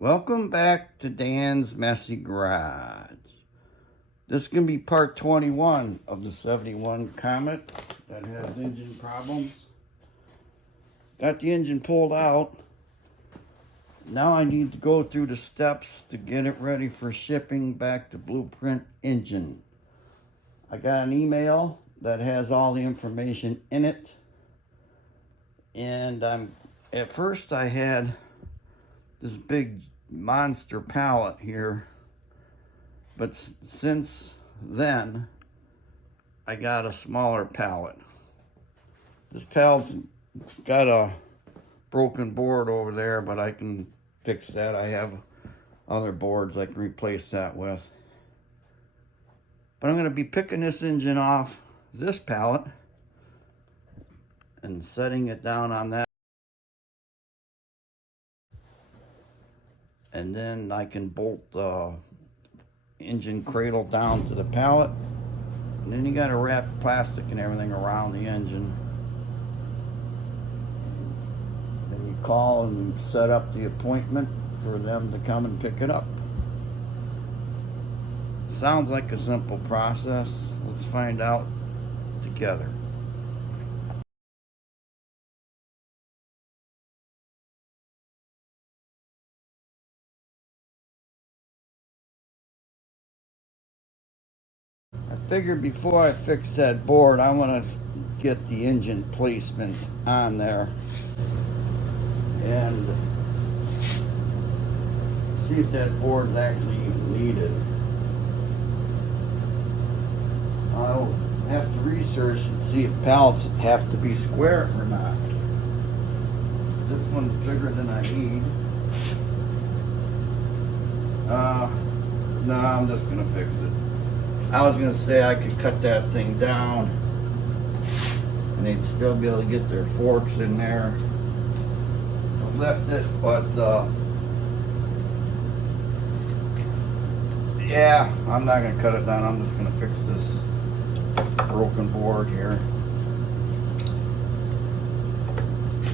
Welcome back to Dan's Messy Garage. This can be part 21 of the 71 Comet that has engine problems. Got the engine pulled out. Now I need to go through the steps to get it ready for shipping back to Blueprint Engine. I got an email that has all the information in it. And at first I had this big monster pallet here, but since then I got a smaller pallet. This pallet's got a broken board over there, but I can fix that. I have other boards I can replace that with. But I'm going to be picking this engine off this pallet and setting it down on that. And then I can bolt the engine cradle down to the pallet. And then you got to wrap plastic and everything around the engine. Then you call and set up the appointment for them to come and pick it up. Sounds like a simple process. Let's find out together. I figured before I fix that board, I want to get the engine placement on there and see if that board is actually even needed. I'll have to research and see if pallets have to be square or not. This one's bigger than I need. No, I'm just going to fix it. I was going to say I could cut that thing down and they'd still be able to get their forks in there to lift it, but yeah, I'm not going to cut it down. I'm just going to fix this broken board here.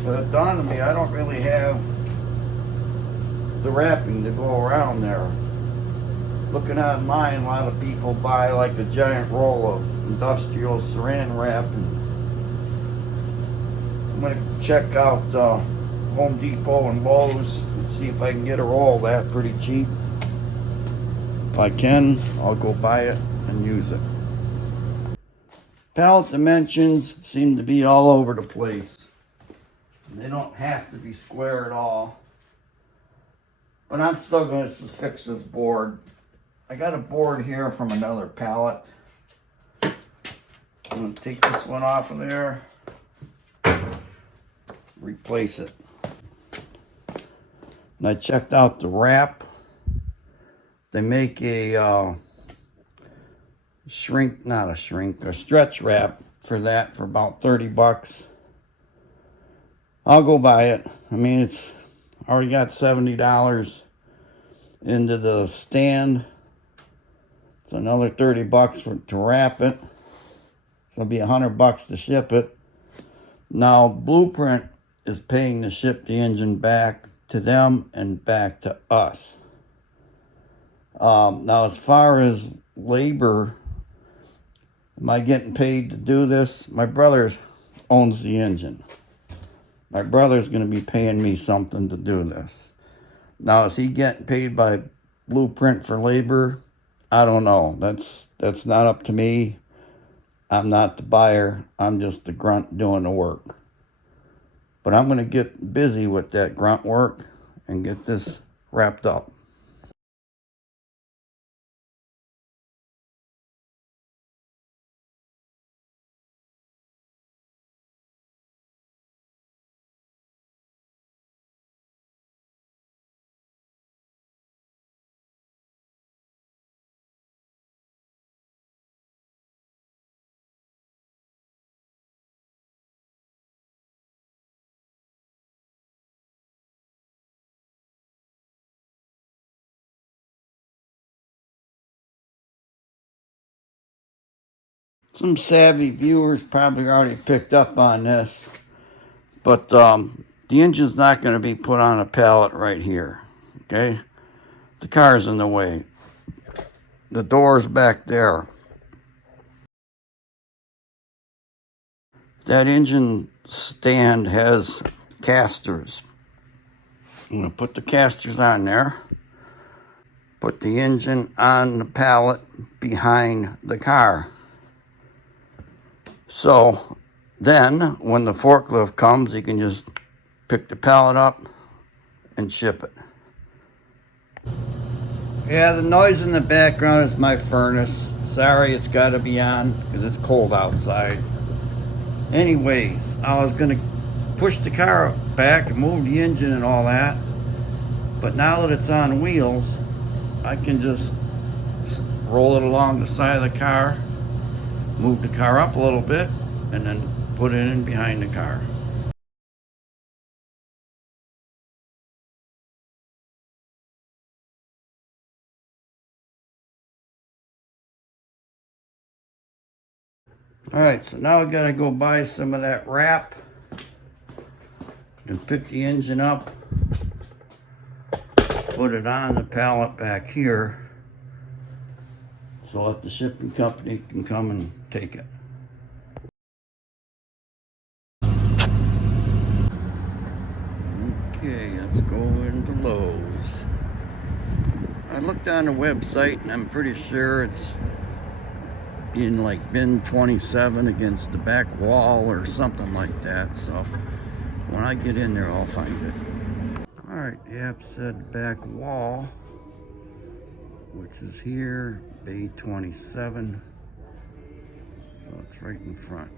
But it dawned on me I don't really have the wrapping to go around there. Looking online, a lot of people buy like a giant roll of industrial saran wrap, and I'm going to check out Home Depot and Lowe's and see if I can get a roll of that pretty cheap. If I can, I'll go buy it and use it. Pallet dimensions seem to be all over the place. They don't have to be square at all. But I'm still going to fix this board. I got a board here from another pallet. I'm going to take this one off of there, replace it. And I checked out the wrap. They make a stretch wrap for that for about 30 bucks. I'll go buy it. I mean, it's already got $70 into the stand. It's another 30 bucks to wrap it. So it'll be 100 bucks to ship it. Now, Blueprint is paying to ship the engine back to them and back to us. Now, as far as labor, am I getting paid to do this? My brother owns the engine. My brother's going to be paying me something to do this. Now, is he getting paid by Blueprint for labor? I don't know. That's not up to me. I'm not the buyer. I'm just the grunt doing the work. But I'm going to get busy with that grunt work and get this wrapped up. Some savvy viewers probably already picked up on this, but the engine's not going to be put on a pallet right here. okay? The car's in the way. The door's back there. That engine stand has casters. I'm gonna put the casters on there. Put the engine on the pallet behind the car. So then when the forklift comes, you can just pick the pallet up and ship it. Yeah, the noise in the background is my furnace. Sorry, it's got to be on because it's cold outside. Anyways, I was going to push the car back and move the engine and all that. But now that it's on wheels, I can just roll it along the side of the car, move the car up a little bit, and then put it in behind the car. Alright, so now I gotta go buy some of that wrap and pick the engine up, put it on the pallet back here so that the shipping company can come and take it. Okay, let's go into Lowe's. I looked on the website and I'm pretty sure it's in like bin 27 against the back wall or something like that. So when I get in there, I'll find it. All right, the app said back wall, which is here, bay 27. So it's right in front.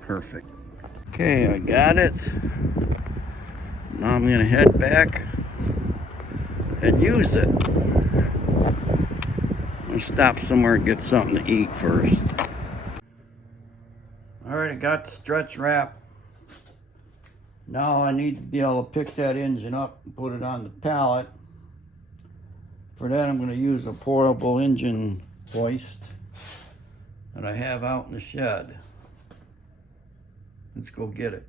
Perfect. Okay, I got it. Now I'm gonna head back and use it. I'm gonna stop somewhere and get something to eat first. All right, I got the stretch wrap. Now I need to be able to pick that engine up and put it on the pallet. For that, I'm gonna use a portable engine hoist that I have out in the shed. Let's go get it.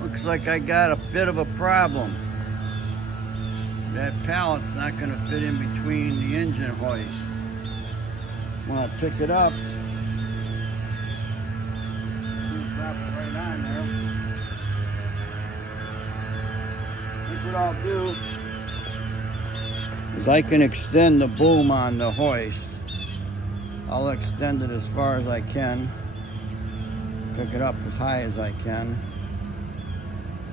Looks like I got a bit of a problem. That pallet's not going to fit in between the engine hoist. When I pick it up, drop it right on there. I think what I'll do is I can extend the boom on the hoist. I'll extend it as far as I can, pick it up as high as I can,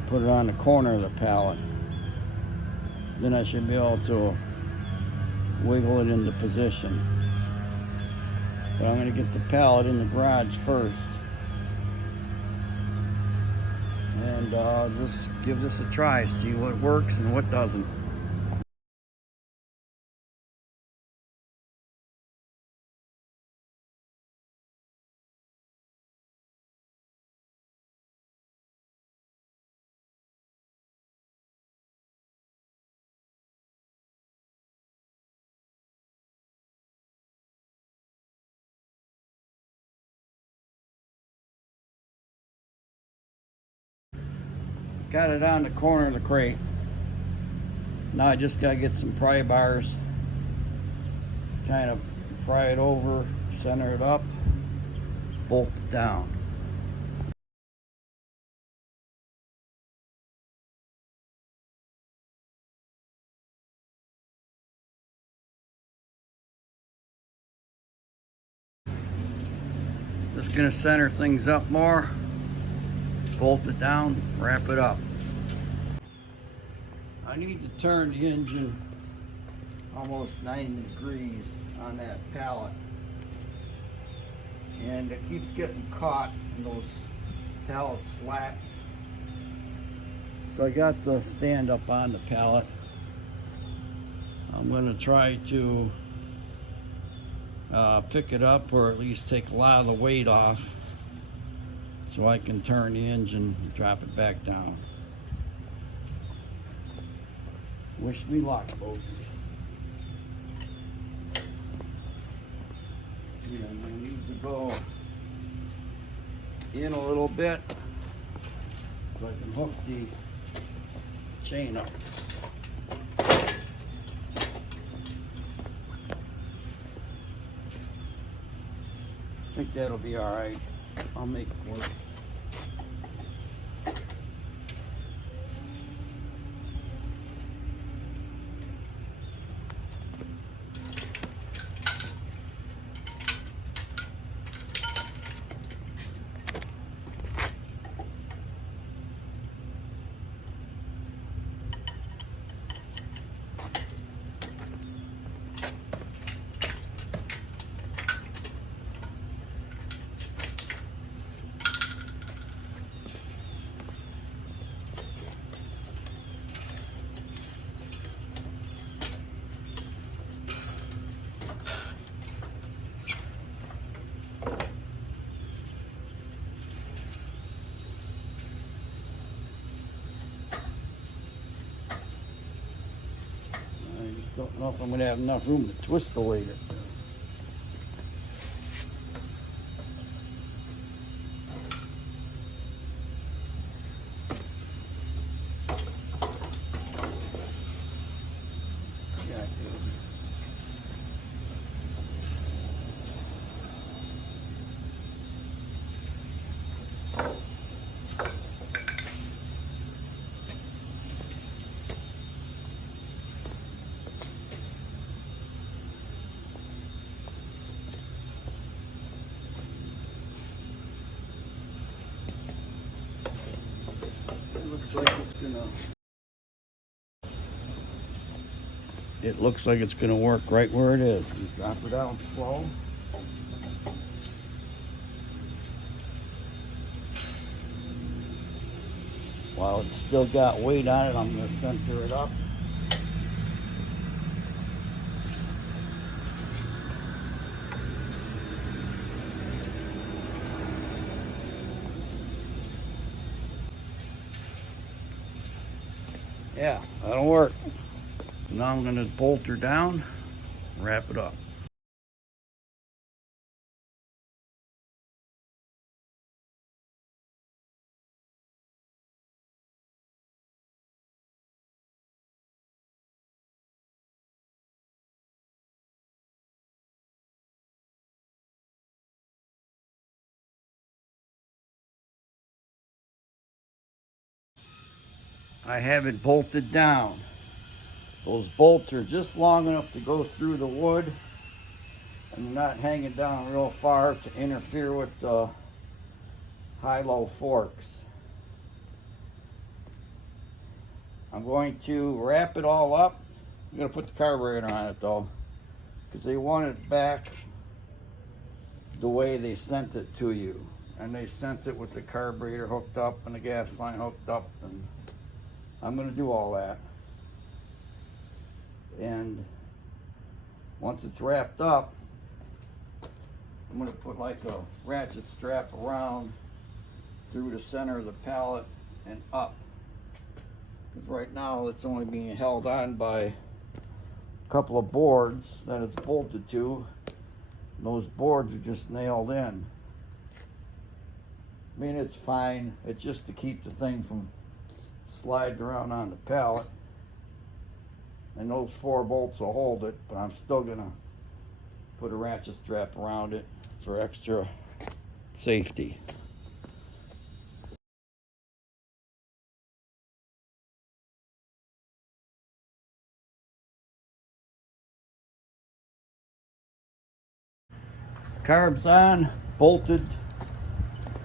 put it on the corner of the pallet. Then I should be able to wiggle it into position. But I'm going to get the pallet in the garage first. And just give this a try, see what works and what doesn't. Got it on the corner of the crate. Now I just gotta get some pry bars, kind of pry it over, center it up, bolt it down. Just gonna center things up more, bolt it down, wrap it up. I need to turn the engine almost 90 degrees on that pallet, and it keeps getting caught in those pallet slats. So I got the stand up on the pallet. I'm going to try to pick it up, or at least take a lot of the weight off, so I can turn the engine and drop it back down. Wish me luck, folks. Yeah, I'm going to need to go in a little bit so I can hook the chain up. I think that'll be all right. I'll make it work. Don't know if I'm going to have enough room to twist the weight. Yeah, it looks like it's gonna work right where it is. You drop it down slow. While it's still got weight on it, I'm gonna center it up. Yeah, that'll work. Now I'm going to bolt her down, wrap it up. I have it bolted down. Those bolts are just long enough to go through the wood and not hanging down real far to interfere with the high-low forks. I'm going to wrap it all up. I'm going to put the carburetor on it though, because they want it back the way they sent it to you. And they sent it with the carburetor hooked up and the gas line hooked up, and I'm going to do all that. And once it's wrapped up, I'm going to put like a ratchet strap around through the center of the pallet and up. Because right now it's only being held on by a couple of boards that it's bolted to. And those boards are just nailed in. I mean, it's fine. It's just to keep the thing from sliding around on the pallet. And those 4 bolts will hold it, but I'm still gonna put a ratchet strap around it for extra safety. Carb's on, bolted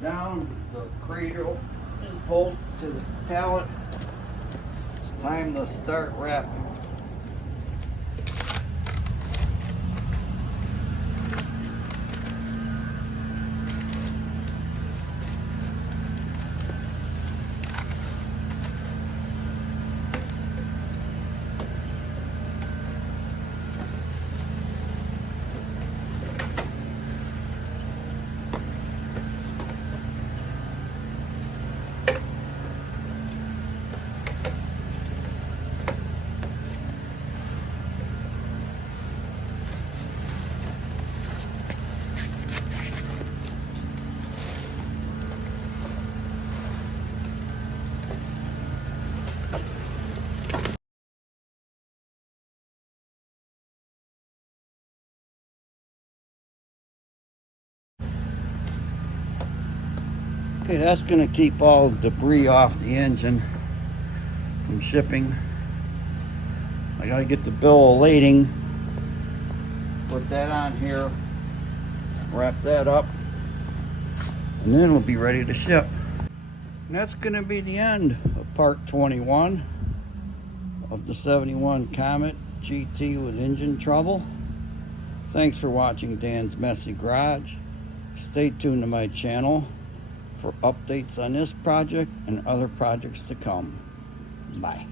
down, the cradle is bolted to the pallet. It's time to start wrapping. Okay, that's going to keep all debris off the engine from shipping. I got to get the bill of lading, put that on here, wrap that up, and then we'll be ready to ship. And that's going to be the end of part 21 of the 71 Comet GT with engine trouble. Thanks for watching Dan's Messy Garage. Stay tuned to my channel for updates on this project and other projects to come. Bye.